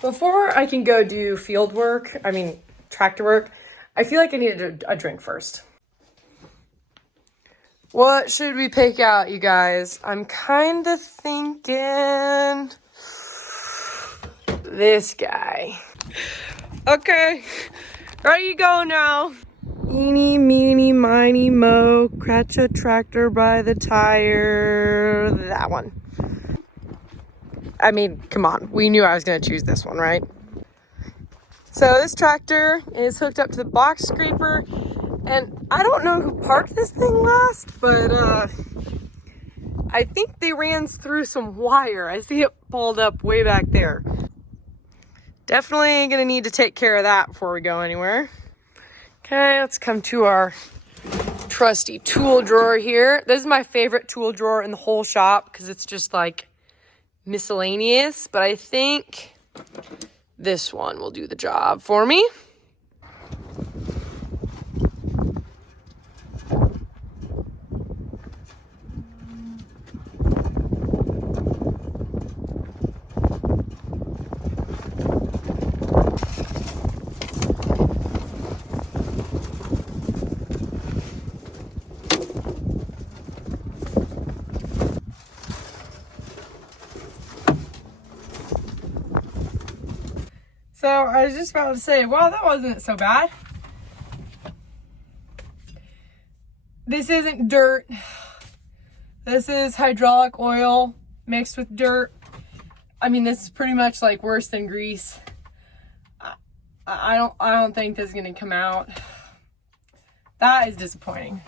Before I can go do field work, tractor work, I feel like I need a drink first. What should we pick out, you guys? I'm kind of thinking this guy. Okay, ready to go now. Eeny, meeny, miny, mo, catch a tractor by the tire. That one. I mean, come on. We knew I was going to choose this one, right? So this tractor is hooked up to the box scraper. And I don't know who parked this thing last, but I think they ran through some wire. I see it pulled up way back there. Definitely going to need to take care of that before we go anywhere. Okay, let's come to our trusty tool drawer here. This is my favorite tool drawer in the whole shop because it's just like miscellaneous, but I think this one will do the job for me. So I was just about to say, well, that wasn't so bad. This isn't dirt. This is hydraulic oil mixed with dirt. I mean, this is pretty much like worse than grease. I don't think this is gonna come out. That is disappointing.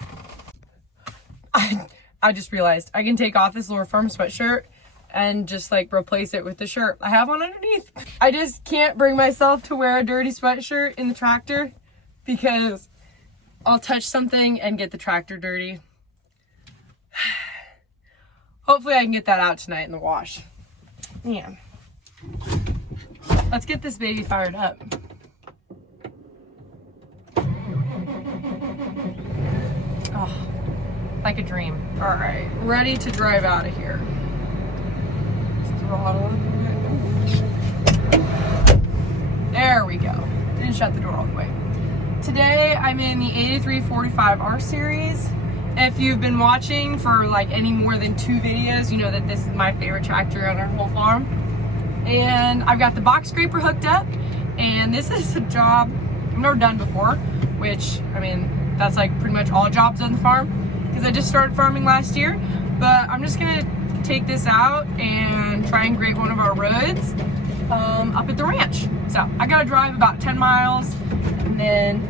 I just realized I can take off this Aurora Farm sweatshirt and just like replace it with the shirt I have on underneath. I just can't bring myself to wear a dirty sweatshirt in the tractor because I'll touch something and get the tractor dirty. Hopefully I can get that out tonight in the wash. Yeah. Let's get this baby fired up. Oh, like a dream. All right, ready to drive out of here. There we go. Didn't shut the door all the way. Today I'm in the 8345R series. If you've been watching for like any more than 2 videos, you know that this is my favorite tractor on our whole farm. And I've got the box scraper hooked up, and this is a job I've never done before, which, I mean, that's like pretty much all jobs on the farm because I just started farming last year. But I'm just gonna take this out and try and grade one of our roads up at the ranch. So I gotta drive about 10 miles, and then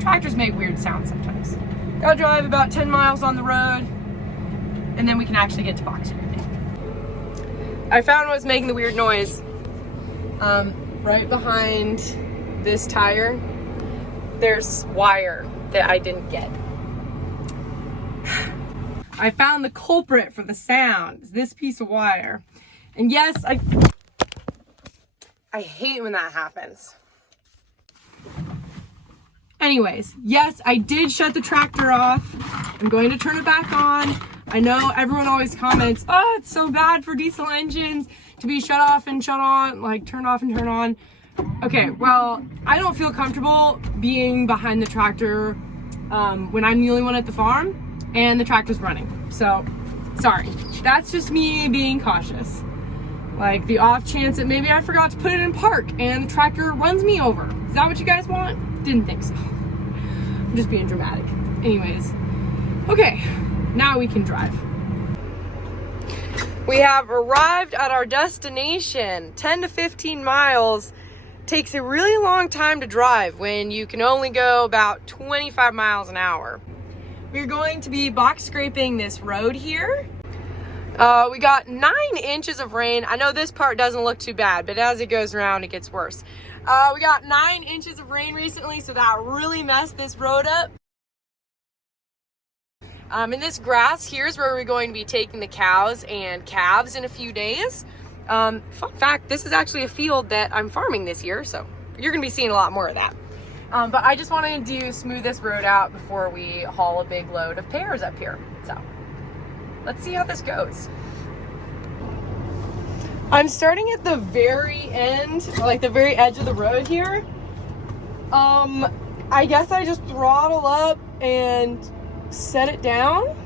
tractors make weird sounds sometimes. Gotta drive about 10 miles on the road, and then we can actually get to box scraping. I found what was making the weird noise. Right behind this tire, there's wire that I didn't get. I found the culprit for the sound. It's this piece of wire. And yes, I hate when that happens. Anyways, yes, I did shut the tractor off. I'm going to turn it back on. I know everyone always comments, oh, it's so bad for diesel engines to be shut off and shut on, like turn off and turn on. Okay, well, I don't feel comfortable being behind the tractor when I'm the only one at the farm and the tractor's running. So, sorry. That's just me being cautious. Like the off chance that maybe I forgot to put it in park and the tractor runs me over. Is that what you guys want? Didn't think so. I'm just being dramatic. Anyways, okay, now we can drive. We have arrived at our destination. 10 to 15 miles. Takes a really long time to drive when you can only go about 25 miles an hour. We're going to be box scraping this road here. We got 9 inches of rain. I know this part doesn't look too bad, but as it goes around, it gets worse. We got 9 inches of rain recently, so that really messed this road up. And this grass here is where we're going to be taking the cows and calves in a few days. Fun fact, this is actually a field that I'm farming this year, so you're gonna be seeing a lot more of that. But I just wanted to smooth this road out before we haul a big load of pears up here. So let's see how this goes. I'm starting at the very end, like the very edge of the road here. I guess I just throttle up and set it down.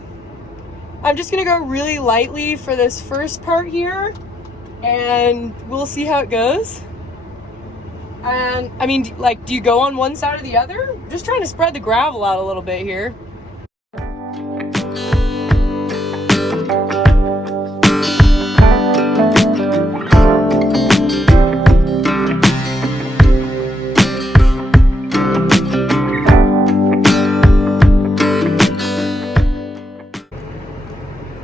I'm just gonna go really lightly for this first part here, and we'll see how it goes. And I mean, like, do you go on one side or the other? Just trying to spread the gravel out a little bit here.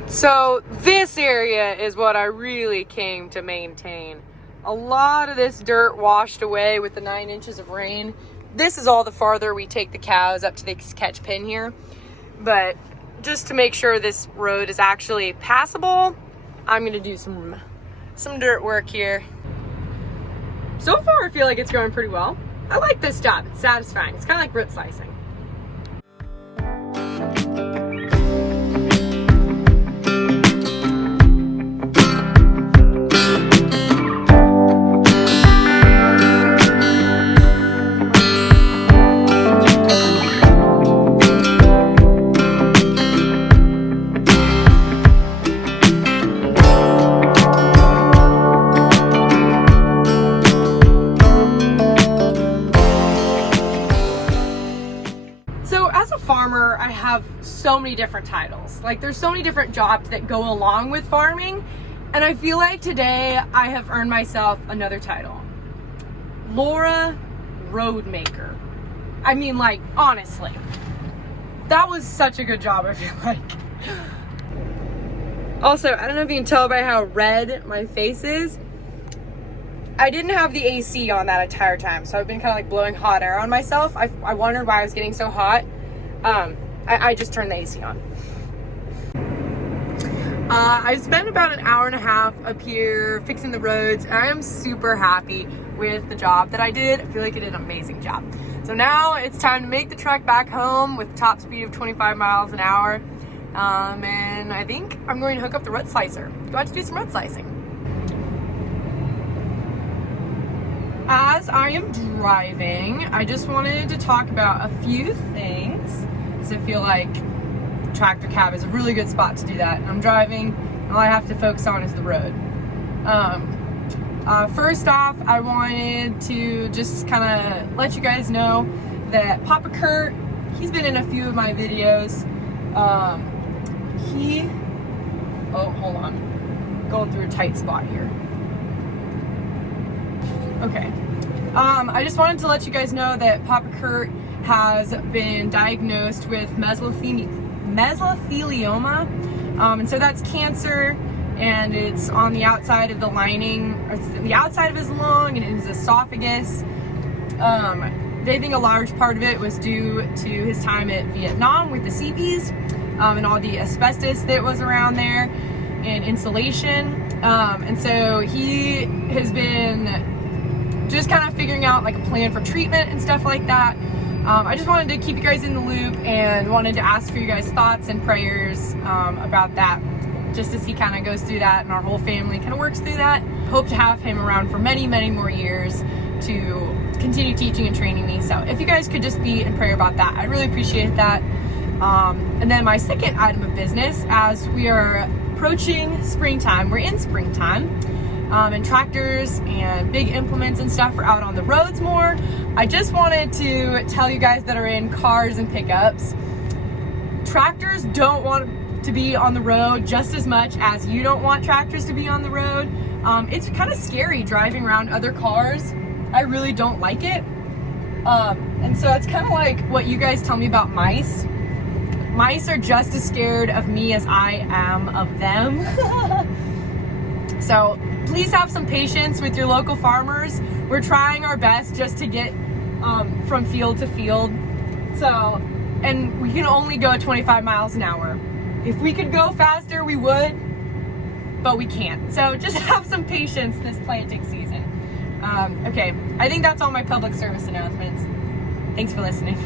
So this area is what I really came to maintain. A lot of this dirt washed away with the 9 inches of rain. This is all the farther we take the cows up to the catch pen here. But just to make sure this road is actually passable, I'm gonna do some dirt work here. So far, I feel like it's going pretty well. I like this job, it's satisfying. It's kind of like root slicing. I have so many different titles. Like, there's so many different jobs that go along with farming, and I feel like today I have earned myself another title. Laura Roadmaker. I mean, like, honestly, that was such a good job, I feel like. Also, I don't know if you can tell by how red my face is. I didn't have the AC on that entire time, so I've been kind of like blowing hot air on myself. I wondered why I was getting so hot. I just turned the AC on. I spent about an hour and a half up here fixing the roads, and I am super happy with the job that I did. I feel like I did an amazing job. So now it's time to make the truck back home with a top speed of 25 miles an hour. And I think I'm going to hook up the root slicer. Go out to do some root slicing. As I am driving, I just wanted to talk about a few things. So I feel like tractor cab is a really good spot to do that. And I'm driving, and all I have to focus on is the road. First off, I wanted to just kind of let you guys know that Papa Kurt, he's been in a few of my videos. Oh, hold on. Going through a tight spot here. Okay. I just wanted to let you guys know that Papa Kurt has been diagnosed with mesothelioma. And so that's cancer, and it's on the outside of the lining, or it's the outside of his lung and his esophagus. They think a large part of it was due to his time at Vietnam with the Seabees, and all the asbestos that was around there and insulation. And so he has been just kind of figuring out like a plan for treatment and stuff like that. I just wanted to keep you guys in the loop and wanted to ask for you guys' thoughts and prayers about that, just as he kind of goes through that and our whole family kind of works through that. Hope to have him around for many, many more years to continue teaching and training me. So if you guys could just be in prayer about that, I'd really appreciate that. And then my second item of business, as we are approaching springtime, we're in springtime, and tractors and big implements and stuff are out on the roads more. I just wanted to tell you guys that are in cars and pickups, tractors don't want to be on the road just as much as you don't want tractors to be on the road. It's kind of scary driving around other cars. I really don't like it. And so it's kind of like what you guys tell me about mice. Mice are just as scared of me as I am of them. So please have some patience with your local farmers. We're trying our best just to get from field to field. So, and we can only go 25 miles an hour. If we could go faster, we would, but we can't. So just have some patience this planting season. Okay, I think that's all my public service announcements. Thanks for listening.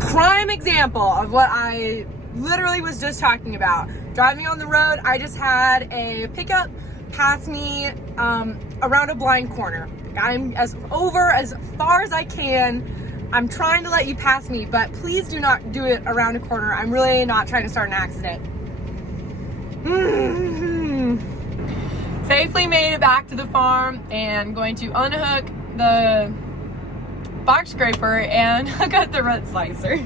Prime example of what I literally was just talking about. Driving on the road, I just had a pickup pass me around a blind corner. I'm as far as I can. I'm trying to let you pass me, but please do not do it around a corner. I'm really not trying to start an accident. Safely made it back to the farm and going to unhook the box scraper and hook up the root slicer.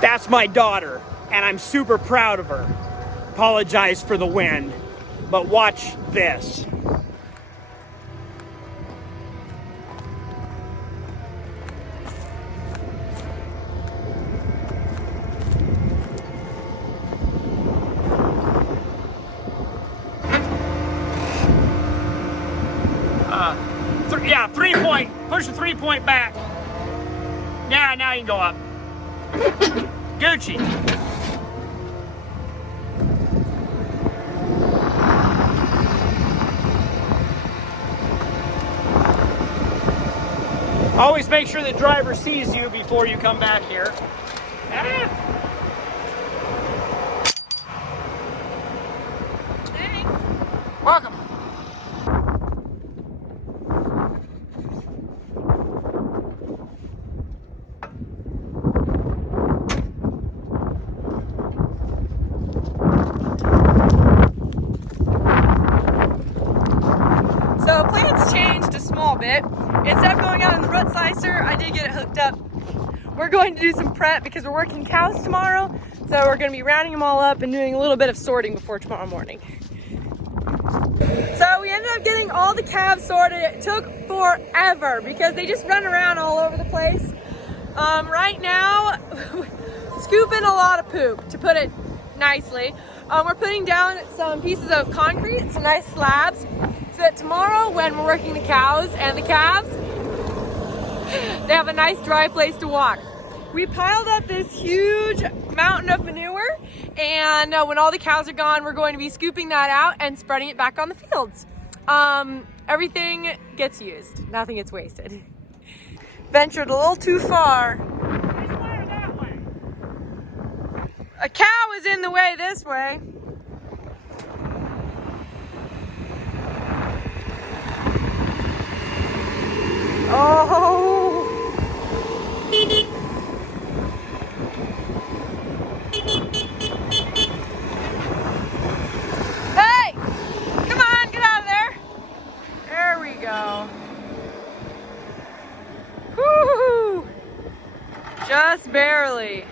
That's my daughter, and I'm super proud of her. Apologize for the wind, but watch this. Yeah, 3-point. Push the 3-point back. Yeah, now you can go up. Gucci. Always make sure the driver sees you before you come back here. Thanks. Welcome. So plans changed a small bit. Instead of going out in the root slicer, I did get it hooked up. We're going to do some prep because we're working cows tomorrow. So we're going to be rounding them all up and doing a little bit of sorting before tomorrow morning. So we ended up getting all the calves sorted. It took forever because they just run around all over the place. Right now, scooping a lot of poop, to put it nicely. We're putting down some pieces of concrete, some nice slabs, so that tomorrow when we're working the cows and the calves, they have a nice dry place to walk. We piled up this huge mountain of manure, and when all the cows are gone, we're going to be scooping that out and spreading it back on the fields. Everything gets used, nothing gets wasted. Ventured a little too far. A cow is in the way this way. Oh! Hey! Come on, get out of there. There we go. Woo-hoo! Just barely.